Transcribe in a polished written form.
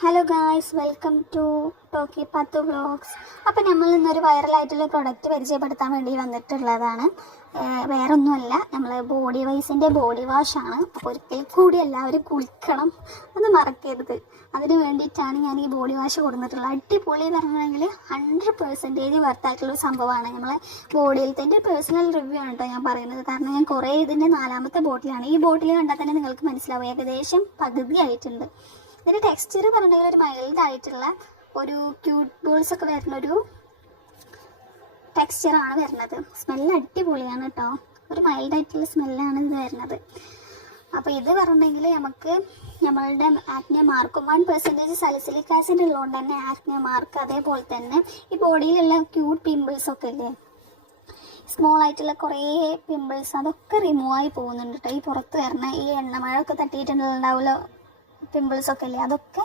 Hello guys, welcome to ടോക്കി പത്തു vlogs. അപ്പോൾ നമ്മൾ ഇന്നൊരു വൈറലായിട്ടുള്ള പ്രൊഡക്റ്റ് പരിചയപ്പെടുത്താൻ വേണ്ടി വന്നിട്ടുള്ളതാണ്. വേറൊന്നുമല്ല, നമ്മൾ ബോഡി വൈസിൻ്റെ ബോഡി വാഷാണ്. അപ്പോൾ ഒരിക്കൽ കൂടി എല്ലാവരും കുളിക്കണം, അത് മറക്കരുത്. അതിന് വേണ്ടിയിട്ടാണ് ഞാൻ ഈ ബോഡി വാഷ് കൊടുത്തിട്ടുള്ളത്. അടിപൊളി പറഞ്ഞെങ്കിൽ 100% വർത്തായിട്ടുള്ളൊരു സംഭവമാണ്. നമ്മളെ ബോഡിയിൽ തന്നെ പേഴ്സണൽ റിവ്യൂ ആണ് കേട്ടോ ഞാൻ പറയുന്നത്. കാരണം ഞാൻ കുറേ ഇതിൻ്റെ 4ാമത്തെ ബോട്ടിലാണ്. ഈ ബോട്ടിൽ കണ്ടാൽ തന്നെ നിങ്ങൾക്ക് മനസ്സിലാവും, ഏകദേശം പകുതി ആയിട്ടുണ്ട്. ഇതിൻ്റെ ടെക്സ്ചർ പറഞ്ഞിട്ടുണ്ടെങ്കിൽ ഒരു മൈൽഡ് ആയിട്ടുള്ള ഒരു ക്യൂട്ട് ബോൾസ് ഒക്കെ വരുന്നൊരു ടെക്സ്ചറാണ് വരുന്നത്. സ്മെല്ല് അടിപൊളിയാണ് കേട്ടോ, ഒരു മൈൽഡ് ആയിട്ടുള്ള സ്മെല്ലാണ് ഇത് വരുന്നത്. അപ്പോൾ ഇത് പറഞ്ഞിട്ടുണ്ടെങ്കിൽ നമുക്ക് നമ്മളുടെ ആക്നെ മാർക്കും 1% സലിസിലിക് ആസിഡ് ഉള്ളതുകൊണ്ട് തന്നെ ആക്നെ മാർക്ക്, അതേപോലെ തന്നെ ഈ ബോഡിയിലുള്ള ക്യൂട്ട് പിമ്പിൾസ് ഒക്കെ ഇല്ലേ, സ്മോൾ ആയിട്ടുള്ള കുറേ പിമ്പിൾസ്, അതൊക്കെ റിമൂവ് ആയി പോകുന്നുണ്ട് കേട്ടോ. ഈ പുറത്ത് വരുന്ന ഈ എണ്ണമഴ ഒക്കെ തട്ടിയിട്ടുണ്ടാവില്ല പിമ്പിൾസ് ഒക്കെ ഇല്ലേ, അതൊക്കെ